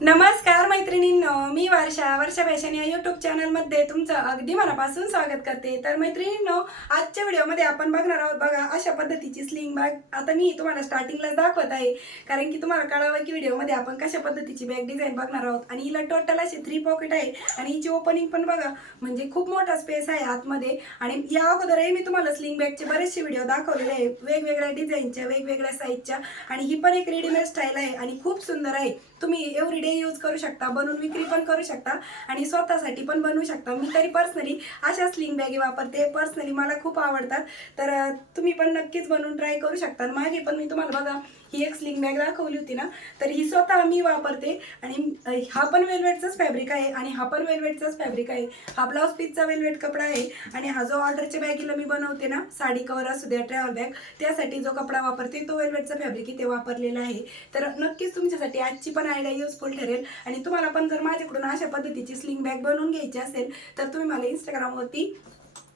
नमस्कार मैत्रिणींनो, मी वर्षा फॅशन या यूट्यूब चॅनलमध्ये तुमचं अगदी मनापासून स्वागत करते। तर मैत्रिणींनो, आजच्या व्हिडिओमध्ये आपण बघणार आहोत बघा अशा पद्धतीची स्लिंग बॅग। आता मी तुम्हाला स्टार्टिंगलाच दाखवत आहे, कारण की तुम्हाला कळावं की व्हिडिओमध्ये आपण कशा पद्धतीची बॅग डिझाईन बघणार आहोत। आणि हिला टोटल असे 3 पॉकेट आहे आणि हिची ओपनिंग पण बघा, म्हणजे खूप मोठा स्पेस आहे आतमध्ये। आणि या अगोदरही मी तुम्हाला स्लिंग बॅगचे बरेचसे व्हिडिओ दाखवलेले आहे, वेगवेगळ्या डिझाईनच्या, वेगवेगळ्या साईजच्या। आणि ही पण एक रेडीमेड स्टाईल आहे आणि खूप सुंदर आहे। तुम्ही एव्हरीडे यूज करू शकता, बनवून विक्री पण करू शकता आणि स्वतःसाठी पण बनवू शकता। मी तरी पर्सनली अशा स्लिंग बॅगी वापरते, पर्सनली मला खूप आवडतात। तर तुम्ही पण नक्कीच बनवून ट्राय करू शकता। मागे पण मी तुम्हाला बघा ही एक स्लिंग बॅग दाखवली होती ना, तर ही स्वतः मी वापरते। आणि हा पण वेलवेटचाच फॅब्रिक आहे आणि हा पण वेलवेटचाच फॅब्रिक आहे। हा ब्लाउज पीसचा वेलवेट कपडा आहे आणि हा जो ऑर्डरच्या बॅगीला मी बनवते ना, साडी कवर असू द्या, ट्रॅव्हल बॅग, त्यासाठी जो कपडा वापरते तो वेलवेटचा फॅब्रिक इथे वापरलेला आहे। तर नक्कीच तुमच्यासाठी आजची पण आयडिया युजफुल ठरेल। आणि तुम्हाला पण जर माझ्याकडून अशा पद्धतीची स्लिंग बॅग बनवून घ्यायची असेल तर तुम्ही मला इंस्टाग्रामवरती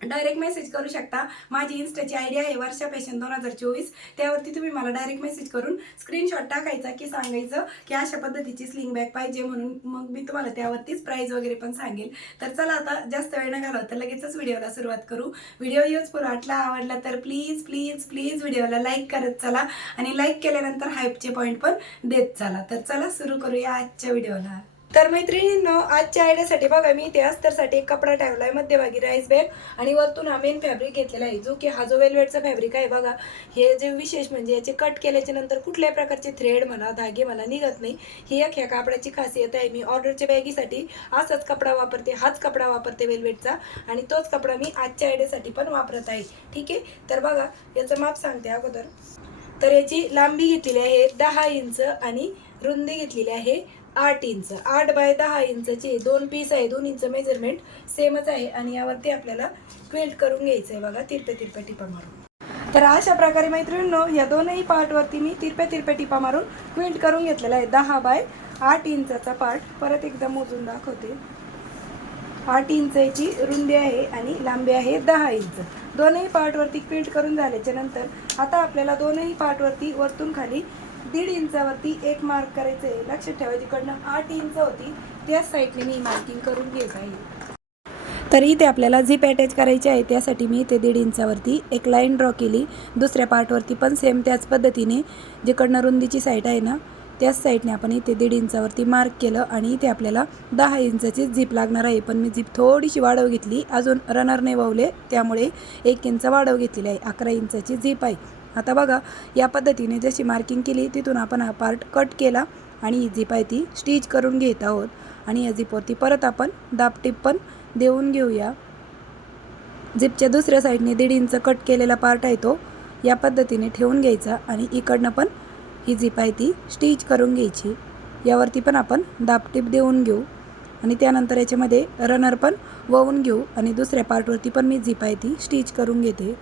डायरेक्ट मेसेज करू शकता। माझी इंस्टाची आयडी आहे वर्षा फॅशन 2024। त्यावरती तुम्ही मला डायरेक्ट मेसेज करून स्क्रीनशॉट टाकायचा की सांगायचं की अशा पद्धतीची स्लिंग बॅग पाहिजे म्हणून, मग मी तुम्हाला त्यावरतीच प्राइस वगैरे पण सांगेल। तर चला आता जास्त वेळ न घालवता लगेचच व्हिडिओला सुरुवात करू। व्हिडिओ युजफुल वाटला, आवडला तर प्लीज प्लीज प्लीज व्हिडिओला लाईक करत चला आणि लाईक केल्यानंतर हाईपचे पॉईंट पण देत चला। तर चला सुरू करूया आजच्या व्हिडिओला। तर मैत्रिणींनो, आजच्या आयडियासाठी बघा मी इथे अस्तरसाठी एक कपडा ठेवला आहे मध्यभागी राईस बॅग आणि वरतून हा मेन फॅब्रिक घेतलेला आहे, जो की हा जो वेलवेटचा फॅब्रिक आहे बघा। हे जे विशेष म्हणजे याचे कट केल्याच्या नंतर कुठल्याही प्रकारचे थ्रेड म्हणा, धागे म्हणा निघत नाही। ही एक ह्या कापडाची खासियत आहे। मी ऑर्डरच्या बॅगीसाठी असाच कपडा वापरते, हाच कपडा वापरते वेलवेटचा, आणि तोच कपडा मी आजच्या आयडियासाठी पण वापरत आहे। ठीक आहे, तर बघा याचं माप सांगते अगोदर। तर याची लांबी घेतलेली आहे 10 इंच आणि रुंदी घेतलेली आहे 8 इंच। 8 बाय 10 इंचचे 2 पीस आहे, दोन्हीचं मेजरमेंट सेमच आहे। आणि यावरती आपल्याला क्विल्ट करून घ्यायचं आहे बघा, तिरप्या टिपा मारून। तर अशा प्रकारे मैत्रिणींनो, या दोनही पार्टवरती मी तिरप्या टिपा मारून क्विल्ट करून घेतलेला आहे। 10 बाय 8 इंचाचा पार्ट परत एकदा मोजून दाखवते। 8 इंचाची रुंदी आहे आणि लांबी आहे 10 इंच। दोनही पार्टवरती क्विल्ट करून झाल्याच्या नंतर आता आपल्याला दोनही पार्टवरती वरतून खाली 1.5 इंचावरती एक मार्क करायचं आहे। लक्षात ठेवा, जिकडनं 8 इंच होती त्याच साईडने मी मार्किंग करून घेत आहे। तर इथे आपल्याला झिप अटॅच करायची आहे, त्यासाठी मी इथे 1.5 इंचावरती एक लाईन ड्रॉ केली। दुसऱ्या पार्टवरती पण सेम त्याच पद्धतीने जिकडनं रुंदीची साईड आहे ना, त्याच साईडने आपण इथे 1.5 इंचावरती मार्क केलं आणि इथे आपल्याला 10 इंचाची झिप लागणार आहे। पण मी झिप थोडीशी वाढव घेतली, अजून रनर नाही वावले, त्यामुळे 1 इंच वाढव घेतलेली आहे। 11 इंचाची झिप आहे। आता बघा या पद्धतीने जशी मार्किंग केली तिथून आपण हा पार्ट कट केला आणि ही झिप आहे ती स्टिच करून घेत आहोत। आणि या झिपवरती परत आपण दाबटीप पण देऊन घेऊया। झिपच्या दुसऱ्या साईडने 1.5 इंच कट केलेला पार्ट आहे तो या पद्धतीने ठेवून घ्यायचा आणि इकडनं पण ही झिप आहे ती स्टिच करून घ्यायची। यावरती पण आपण दाबटीप देऊन घेऊ आणि त्यानंतर याच्यामध्ये रनर पण वळवून घेऊ आणि दुसऱ्या पार्टवरती पण मी झिप आहे ती स्टिच करून घेते।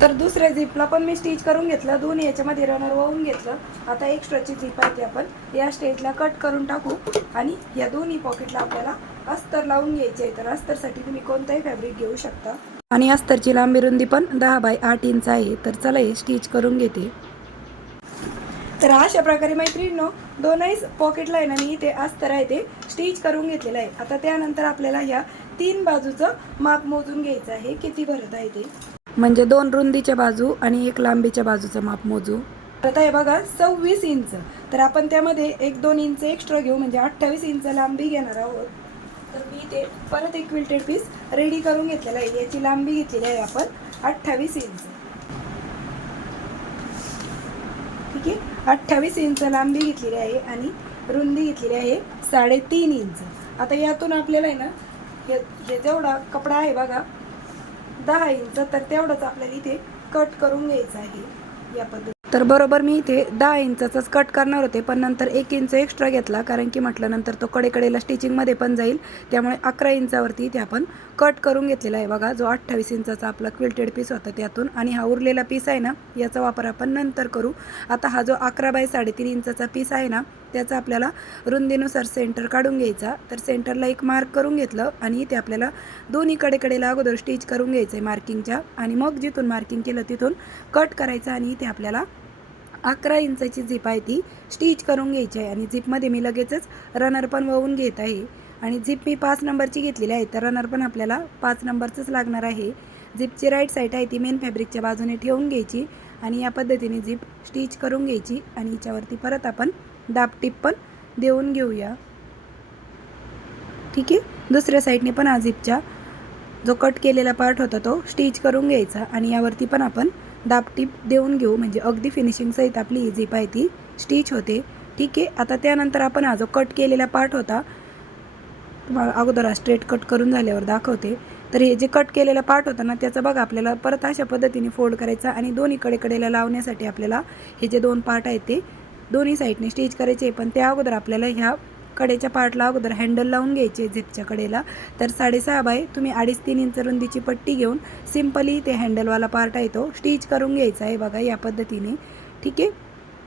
तर दुसऱ्या झिपला पण मी स्टिच करून घेतलं, दोन्ही याच्यामध्ये रनर वळवून घेतलं। आता एक्स्ट्राची झिप आहे ती आपण या स्टेजला कट करून टाकू आणि या दोन्ही पॉकेटला आपल्याला अस्तर लावून घ्यायचे आहे। तर अस्तरसाठी तुम्ही कोणताही फॅब्रिक घेऊ शकता आणि अस्तरची लांबी रुंदी पण 10 बाय 8 इंच आहे। तर चला हे स्टिच करून घेते। तर अशा प्रकारे मैत्रिणींनो, दोनही पॉकेटला आहे ना मी इथे अस्तर आहे ते स्टिच करून घेतलेलं आहे। आता त्यानंतर आपल्याला ह्या 3 बाजूचं माप मोजून घ्यायचं आहे, किती भरत आहे ते, म्हणजे 2 रुंदीच्या बाजू आणि 1 लांबीच्या बाजूचं माप मोजू। आता हे बघा 26 इंच, तर आपण त्यामध्ये 1-2 इंच एक्स्ट्रा घेऊ, म्हणजे 28 इंच लांबी घेणार आहोत। तर मी इथे परत एक क्विल्टेड पीस रेडी करून घेतलेला आहे। याची लांबी घेतलेली आहे आपण 28 इंच। ठीक आहे, 28 इंच लांबी घेतलेली आहे आणि रुंदी घेतलेली आहे 3.5 इंच। आता यातून आपल्याला आहे ना, हे जेवढा कपडा आहे बघा 10 इंच, तर तेवढंच आपल्याला इथे कट करून घ्यायचं आहे या पद्धतीने। तर बरोबर मी इथे 10 इंचाचाच कट करणार होते, पण नंतर 1 इंच एक्स्ट्रा घेतला, कारण की म्हटलं नंतर तो कडेकडेला स्टिचिंगमध्ये पण जाईल, त्यामुळे 11 इंचावरती इथे आपण कट करून घेतलेला आहे बघा। जो 28 इंचाचा आपला क्विल्टेड पीस होता त्यातून, आणि हा उरलेला पीस आहे ना याचा वापर आपण नंतर करू। आता हा जो 11 बाय 3.5 इंचाचा पीस आहे ना, त्याचा आपल्याला रुंदीनुसार सेंटर काढून घ्यायचा। तर सेंटरला एक मार्क करून घेतलं आणि इथे आपल्याला दोन्ही कडेकडेला अगोदर स्टिच करून घ्यायचं आहे मार्किंगच्या, आणि मग जिथून मार्किंग केलं तिथून कट करायचं आणि इथे आपल्याला 11 इंचाची झिप आहे ती स्टिच करून घ्यायची आहे. आणि झिपमध्ये मी लगेचच रनर पण वळून घेत आहे. आणि झिप मी 5 नंबरची घेतलेली आहे, तर रनर पण आपल्याला 5 नंबरचंच लागणार आहे. झिपची राईट साईड आहे ती मेन फॅब्रिकच्या बाजूने ठेवून घ्यायची आणि या पद्धतीने झिप स्टिच करून घ्यायची. आणि याच्यावरती परत आपण दाबटीप पण देऊन घेऊया. ठीक आहे. दुसऱ्या साईडने पण हा झिपचा जो कट केलेला पार्ट होता तो स्टिच करून घ्यायचा आणि यावरती पण आपण दाबटीप देऊन घेऊ, म्हणजे अगदी फिनिशिंग सहित आपली ही झिप आहे ती स्टिच होते. ठीक आहे. आता त्यानंतर आपण हा जो कट केलेला पार्ट होता, तुम्हाला अगोदर स्ट्रेट कट करून झाल्यावर दाखवते. तर हे जे कट केलेला पार्ट होता ना, त्याचं बघा आपल्याला परत अशा पद्धतीने फोल्ड करायचा आणि दोन्ही कडेला लावण्यासाठी आपल्याला हे जे 2 पार्ट आहेत ते दोन्ही साईडने स्टिच करायचे. पण त्या अगोदर आपल्याला ह्या कडेच्या पार्टला अगोदर हँडल लावून घ्यायचे झिपच्या कडेला. तर 6.5 बाय तुम्ही 2.5-3 इंच रुंदीची पट्टी घेऊन सिम्पली ते हँडलवाला पार्ट आहे तो स्टिच करून घ्यायचा आहे बघा या पद्धतीने. ठीक आहे.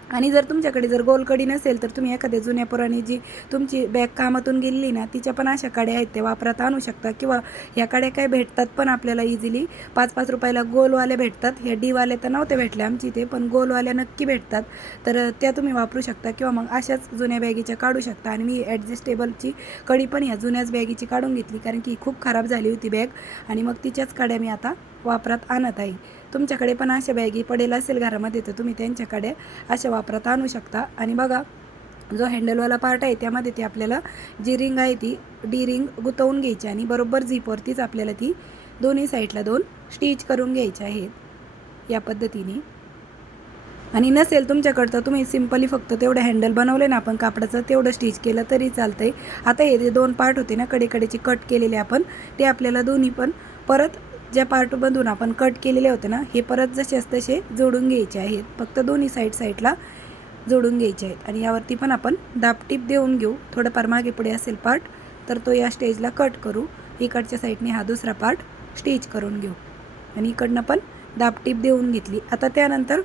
आणि जर तुमच्याकडे जर गोलकडी नसेल तर तुम्ही एखाद्या जुन्या पुराणी जी तुमची बॅग कामातून गेली ना, तिच्या पण अशा कड्या आहेत ते वापरात आणू शकता. किंवा ह्या कड्या काय भेटतात पण आपल्याला इझिली 5-5 रुपयाला गोलवाल्या भेटतात. ह्या डीवाल्या तर नव्हत्या भेटल्या आमची इथे, पण गोलवाल्या नक्की भेटतात, तर त्या तुम्ही वापरू शकता. किंवा मग अशाच जुन्या बॅगीच्या काढू शकता. आणि मी ॲडजस्टेबलची कडी पण ह्या जुन्याच बॅगीची काढून घेतली, कारण की खूप खराब झाली होती बॅग आणि मग तिच्याच कड्या मी आता वापरात आणत आहे. तुमच्याकडे पण अशा बॅगी पडेल असेल घरामध्ये तर तुम्ही त्यांच्याकडे अशा वापरात आणू शकता. आणि बघा जो हँडलवाला पार्ट आहे त्यामध्ये ती आपल्याला जी रिंग आहे ती डी रिंग गुंतवून घ्यायची आणि बरोबर झिपवरतीच आपल्याला ती दोन्ही साईडला 2 स्टिच करून घ्यायच्या आहेत या पद्धतीने. आणि नसेल तुमच्याकडं तर तुम्ही सिम्पली फक्त तेवढं हँडल बनवले ना आपण कापडाचं, तेवढं स्टिच केलं तरी चालतं आहे. आता हे जे 2 पार्ट होते ना कडेचे कट केलेले आपण, ते आपल्याला दोन्ही पण परत ज्या पार्टमधून आपण कट केलेले होते ना, हे परत जसे तसे जोडून घ्यायचे आहेत. फक्त दोन्ही साईडला जोडून घ्यायचे आहेत. आणि यावरती पण आपण दाबटीप देऊन घेऊ. थोडंफार मागे पुढे असेल पार्ट तर तो या स्टेजला कट करू. इकडच्या साईडने हा दुसरा पार्ट स्टिच करून घेऊ आणि इकडनं पण दाबटीप देऊन घेतली. आता त्यानंतर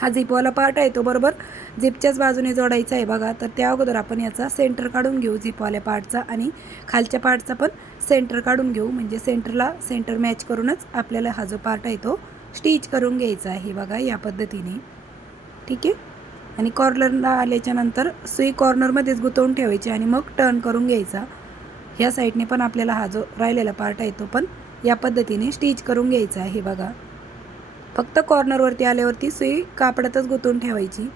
हा झिपवाला पार्ट आहे तो बरोबर झिपच्याच बाजूने जोडायचा आहे बघा. तर त्या अगोदर आपण याचा सेंटर काढून घेऊ झिपवाल्या पार्टचा आणि खालच्या पार्टचा पण सेंटर काढून घेऊ, म्हणजे सेंटर मॅच करूनच आपल्याला हा जो पार्ट आहे तो स्टिच करून घ्यायचा आहे बघा या पद्धतीने. ठीक आहे. आणि कॉर्नरला आल्याच्या नंतर सुई कॉर्नरमध्येच गुंतवून ठेवायची आणि मग टर्न करून घ्यायचा. ह्या साईडने पण आपल्याला हा जो राहिलेला पार्ट आहे तो पण या पद्धतीने स्टिच करून घ्यायचा आहे बघा. फक्त कॉर्नरवरती आल्यावरती सुई कापडातच गुंतवून ठेवायची.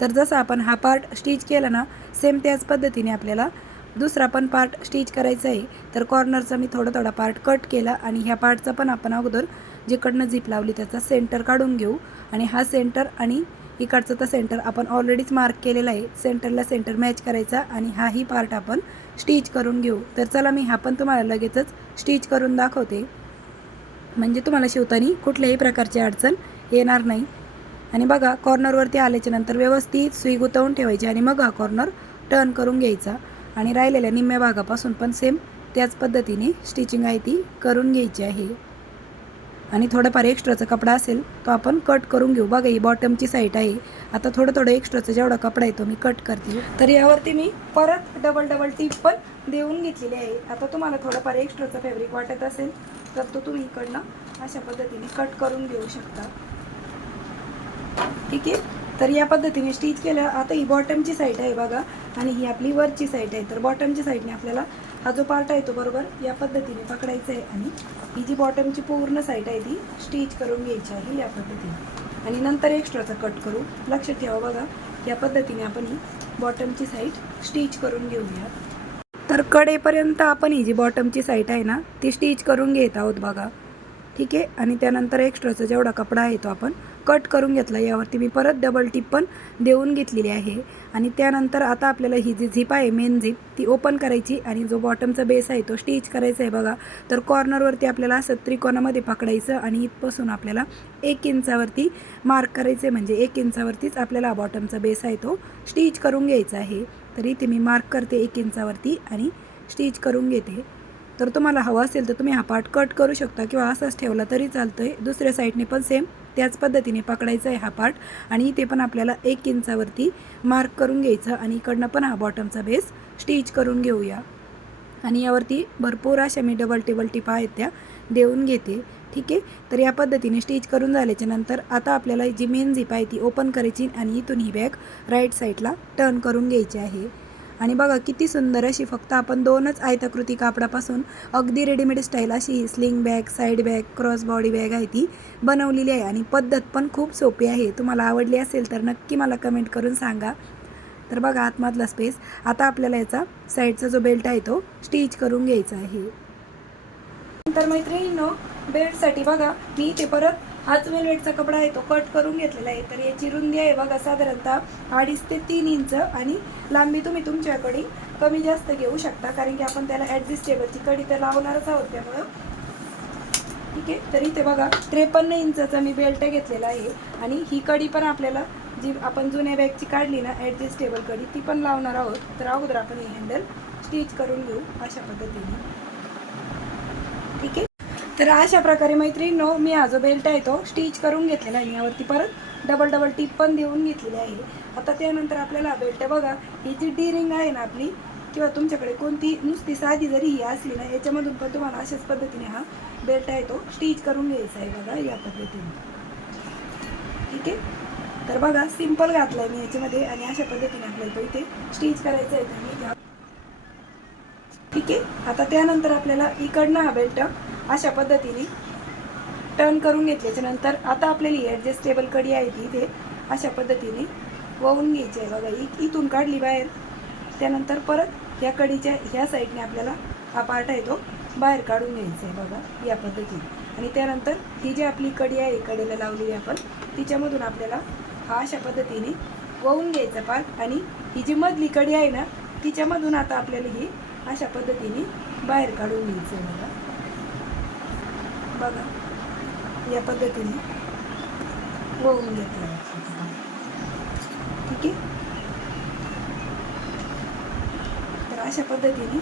तर जसं आपण हा पार्ट स्टिच केला ना, सेम त्याच पद्धतीने आपल्याला दुसरा पण पार्ट स्टिच करायचा आहे. तर कॉर्नरचा मी थोडा पार्ट कट केला आणि ह्या पार्टचा पण आपण अगोदर जिकडनं झिप लावली त्याचा सेंटर काढून घेऊ. आणि हा सेंटर आणि इकडचं तर सेंटर आपण ऑलरेडीच मार्क केलेला आहे. सेंटरला सेंटर मॅच करायचा आणि हाही पार्ट आपण स्टिच करून घेऊ. तर चला मी हा पण तुम्हाला लगेचच स्टिच करून दाखवते, म्हणजे तुम्हाला शिवताना कुठल्याही प्रकारची अडचण येणार नाही. आणि बघा कॉर्नरवरती आल्याच्या नंतर व्यवस्थित सुई गुंतवून ठेवायची आणि मग हा कॉर्नर टर्न करून घ्यायचा. आणि राहिलेल्या निम्म्या भागापासून पण सेम त्याच पद्धतीने स्टिचिंग आहे ती करून घ्यायची आहे. आणि थोडाफार एक्स्ट्राचा कपडा असेल तो आपण कट करून घेऊ. बघा ही बॉटमची साईड आहे. आता थोडं एक्स्ट्राचा जेवढा कपडा आहे तो मी कट करते. तर यावरती मी परत डबल टीप पण देऊन घेतलेली आहे. आता तुम्हाला थोडंफार एक्स्ट्राचा फॅब्रिक वाटत असेल तर तो तुम्ही इकडनं अशा पद्धतीने कट करून घेऊ शकता. ठीक आहे. तर या पद्धतीने स्टिच केलं. आता ही बॉटमची साईड आहे बघा आणि ही आपली वरची साईड आहे. तर बॉटमच्या साईडने आपल्याला हा जो पार्ट आहे तो बरोबर या पद्धतीने पकडायचा आहे आणि ही जी बॉटमची पूर्ण साईड आहे ती स्टिच करून घ्यायची आहे या पद्धतीने. आणि नंतर एक्स्ट्राचा कट करू. लक्षात ठेवा बघा या पद्धतीने आपण ही बॉटमची साईड स्टिच करून घेऊया. तर कडेपर्यंत आपण ही जी बॉटमची साईड आहे ना ती स्टिच करून घेत आहोत बघा. ठीक आहे. आणि त्यानंतर एक्स्ट्राचा जेवढा कपडा आहे तो आपण कट करून घेतला. यावरती मी परत डबल टिप पण देऊन घेतलेली आहे. आणि त्यानंतर आता आपल्याला ही जी झिप आहे मेन झिप ती ओपन करायची आणि जो बॉटमचा बेस आहे तो स्टिच करायचा आहे बघा. तर कॉर्नरवरती आपल्याला असं त्रिकोणामध्ये पकडायचं आणि इथपासून आपल्याला 1 इंचावरती मार्क करायचे, म्हणजे 1 इंचावरतीच आपल्याला बॉटमचा बेस आहे तो स्टिच करून घ्यायचा आहे. तर इथे मी मार्क करते 1 इंचावरती आणि स्टिच करून घेते. तर तुम्हाला हवा असेल तर तुम्ही हा पार्ट कट करू शकता किंवा असाच ठेवला तरी चालतं आहे. दुसऱ्या साईडने पण सेम त्याच पद्धतीने पकडायचा आहे हा पार्ट आणि इथे पण आपल्याला 1 इंचावरती मार्क करून घ्यायचं आणि इकडनं पण हा बॉटमचा बेस स्टिच करून घेऊया. आणि यावरती भरपूर अशा मी डबल टिप आहेत त्या देऊन घेते. ठीक आहे. तर या पद्धतीने स्टिच करून झाल्याच्या नंतर आता आपल्याला जी मेन झिप आहे ती ओपन करायची आणि इथून ही बॅग राईट साईडला टर्न करून घ्यायची आहे. आणि बघा किती सुंदर अशी फक्त आपण 2च आयताकृती कापडापासून अगदी रेडीमेड स्टाईल अशी ही sling bag, side bag, cross body bag आहे ती बनवलेली आहे. आणि पद्धत पण खूप सोपी आहे. तुम्हाला आवडली असेल तर नक्की मला कमेंट करून सांगा. तर बघा आतमधला स्पेस. आता आपल्याला याचा साईडचा जो बेल्ट आहे तो स्टिच करून घ्यायचा आहे. तर मैत्रिणींनो, बेल्टसाठी बघा मी इथे परत हाच वेलवेटचा कपडा आहे तो कट करून घेतलेला आहे. तर याची रुंदी आहे बघा साधारणतः 2.5 ते 3 इंच आणि लांबी तुम्ही तुमच्याकडे कमी जास्त घेऊ शकता, कारण की आपण त्याला ॲडजस्टेबलची कडी तर लावणारच आहोत त्यामुळं. ठीक आहे. तर इथे बघा 53 इंचाचा मी बेल्ट घेतलेला आहे आणि ही कडी पण आपल्याला जी आपण जुन्या बॅगची काढली ना ॲडजस्टेबल कडी ती पण लावणार आहोत. तर अगोदर आपण हे हँडल स्टिच करून घेऊ अशा पद्धतीने. ठीक आहे. तर अशा प्रकारे मैत्रिणींनो मी हा जो बेल्ट आहे तो स्टिच करून घेतलेला आहे. यावरती परत डबल टिप पण देऊन घेतलेली आहे. आता त्यानंतर आपल्याला बेल्ट बघा ही जी डी रिंग आहे ना आपली, किंवा तुमच्याकडे कोणती नुसती साधी जरी ही असली ना याच्यामधून पण तुम्हाला अशाच पद्धतीने हा बेल्ट आहे तो स्टिच करून घ्यायचा आहे बघा या पद्धतीने. ठीक आहे. तर बघा सिंपल घातला आहे मी याच्यामध्ये आणि अशा पद्धतीने आपल्याला तो इथे स्टिच करायचं आहे. तर ठीक आहे. आता त्यानंतर आपल्याला इकडनं हा बेल्ट अशा पद्धतीने टर्न करून घेतल्याच्या नंतर आता आपल्याला ॲडजस्टेबल कडी आहे ती इथे अशा पद्धतीने वळून घ्यायची आहे बघा. इथून काढली बाहेर, त्यानंतर परत ह्या कडीच्या ह्या साईडने आपल्याला हा पार्ट आहे तो बाहेर काढून घ्यायचा आहे बघा या पद्धतीने. आणि त्यानंतर ही जी आपली कडी आहे कडेला लावलेली आपण तिच्यामधून आपल्याला हा अशा पद्धतीने वळून घ्यायचा पार्ट आणि ही जी मधली कडी आहे ना तिच्यामधून आता आपल्याला ही अशा पद्धतीने बाहेर काढून घ्यायचं आहे बघा या पद्धतीने वळून घेतलं. ठीक आहे. तर अशा पद्धतीने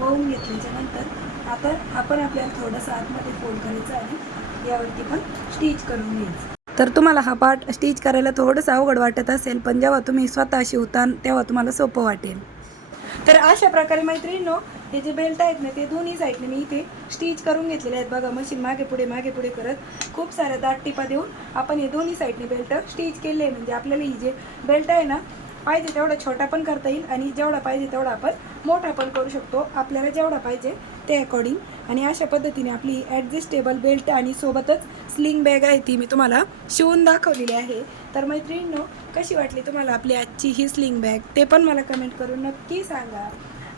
वळून घेतल्याच्या नंतर आता आपण आपल्याला थोडंसं आतमध्ये फोल्ड करायचं आणि यावरती पण स्टिच करून घ्यायचं. तर तुम्हाला हा पार्ट स्टिच करायला थोडंसं अवघड वाटत असेल, पण जेव्हा तुम्ही स्वतः शिवता तेव्हा तुम्हाला सोपं वाटेल. तर अशा प्रकारे मैत्रिणींनो हे जे बेल्ट आहेत ना ते दोन्ही साईडने मी इथे स्टिच करून घेतलेले आहेत बघा. मशीन मागे पुढे करत खूप साऱ्या दाट टिपा देऊन आपण हे दोन्ही साईडने बेल्ट स्टिच केले. म्हणजे आपल्याला ही जे बेल्ट आहे ना पाहिजे तेवढा छोटा पण करता येईल आणि जेवढा पाहिजे तेवढा आपण मोठा पण करू शकतो, आपल्याला जेवढा पाहिजे त्या अकॉर्डिंग. आणि अशा पद्धतीने आपली ॲडजस्टेबल बेल्ट आणि सोबतच स्लिंग बॅग आहे ती मी तुम्हाला शिवून दाखवलेली आहे. तर मैत्रिणींनो कशी वाटली तुम्हाला आपली आजची ही स्लिंग बॅग ते पण मला कमेंट करून नक्की सांगा.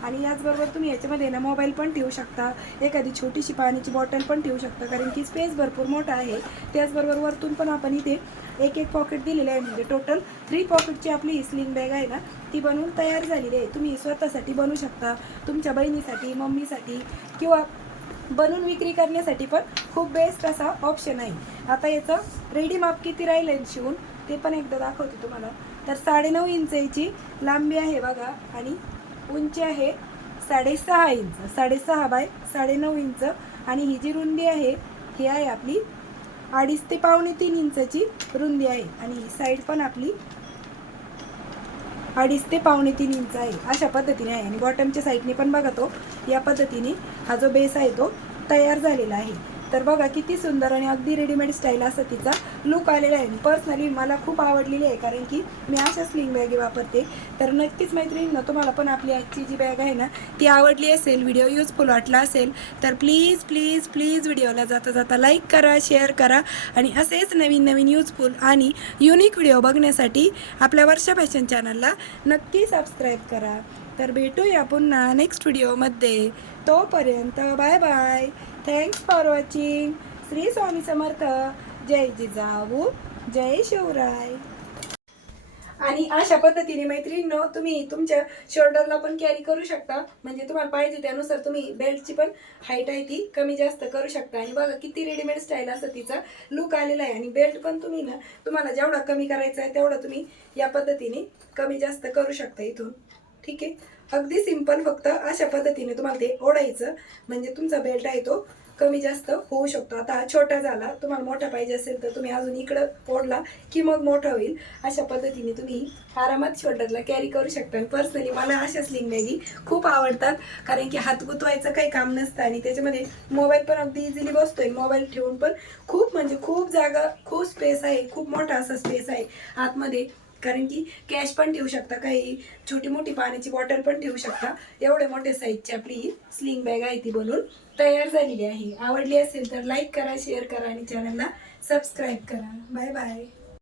आणि याचबरोबर तुम्ही याच्यामध्ये ना मोबाईल पण ठेवू शकता, एखादी छोटीशी पाण्याची बॉटल पण ठेवू शकता, कारण की स्पेस भरपूर मोठा आहे. त्याचबरोबर वरतून पण आपण इथे एक पॉकेट दिलेलं आहे. म्हणजे टोटल 3 पॉकेटची आपली ही स्लिंग बॅग आहे ना ती बनवून तयार झालेली आहे. तुम्ही स्वतःसाठी बनवू शकता, तुमच्या बहिणीसाठी, मम्मीसाठी किंवा बनवून विक्री करण्यासाठी पण खूप बेस्ट असा ऑप्शन आहे. आता याचं रेडी माप किती राहिलं आहे शिवून ते पण एकदा दाखवते तुम्हाला. तर 9.5 इंचाची लांबी आहे बघा आणि उंची आहे 6.5 इंच, 6.5 बाय 9.5 इंच. आणि ही जी रुंदी आहे ही आहे आपली 2.5 ते 2.25 इंचाची रुंदी आहे. आणि ही साईड पण आपली 2.5 ते 2.25 इंच आहे अशा पद्धतीने आहे. आणि बॉटमच्या साईडने पण बघा तो या पद्धतीने हा जो बेस आहे तो तयार झालेला आहे. तर बघा किती सुंदर आणि अगदी रेडीमेड स्टाईल असं तिचा लुक आलेला आहे. पर्सनली मला खूप आवडलेली आहे, कारण की मी अशा स्लिंग बॅगी वापरते. तर नक्कीच मैत्रिणींनो तुम्हाला पण आपली आजची जी बॅग आहे ना ती आवडली असेल, व्हिडिओ युजफुल वाटला असेल तर प्लीज प्लीज प्लीज व्हिडिओला जाता जाता लाईक करा, शेअर करा आणि असेच नवीन नवीन युजफुल आणि युनिक व्हिडिओ बघण्यासाठी आपल्या वर्षा फॅशन चॅनलला नक्की सबस्क्राईब करा. तर भेटूया पुन्हा नेक्स्ट व्हिडिओमध्ये. तोपर्यंत bye bye. Thanks for watching. Shri Swami Samarth. जय जिजाऊ, जय शिवराय. आणि अशा पद्धतीने मैत्रिणींनो तुम्ही तुमच्या शोल्डरला पण कॅरी करू शकता, म्हणजे तुम्हाला पाहिजे त्यानुसार तुम्ही बेल्टची पण हाईट आहे ती कमी जास्त करू शकता. आणि बघा किती रेडीमेड स्टाईल असं तिचा लुक आलेला आहे. आणि बेल्ट पण तुम्ही ना तुम्हाला जेवढा कमी करायचा आहे तेवढा तुम्ही या पद्धतीने कमी जास्त करू शकता इथून. ठीक आहे. अगदी सिंपल, फक्त अशा पद्धतीने तुम्हाला ते ओढायचं, म्हणजे तुमचा बेल्ट आहे तो कमी जास्त होऊ शकतो. आता हा छोटा झाला, तुम्हाला मोठा पाहिजे असेल तर तुम्ही अजून इकडं ओढला की मग मोठा होईल. अशा पद्धतीने तुम्ही आरामात शोल्डरला कॅरी करू शकता. आणि पर्सनली मला अशा स्लिंग बॅगी खूप आवडतात, कारण की हात गुंतवायचं काही काम नसतं आणि त्याच्यामध्ये मोबाईल पण अगदी इझिली बसतोय. मोबाईल ठेवून पण खूप म्हणजे खूप जागा, खूप स्पेस आहे, खूप मोठा असा स्पेस आहे आतमध्ये. कारण की कॅश पण ठेवू शकता, काही छोटी मोठी पाण्याची बॉटल पण ठेवू शकता. एवढे मोठे साईजची आपली ही स्लिंग बॅग आहे ती बनून तयार झालेली आहे. आवडली असेल तर लाईक करा, शेअर करा आणि चॅनलला सबस्क्राईब करा. Bye bye.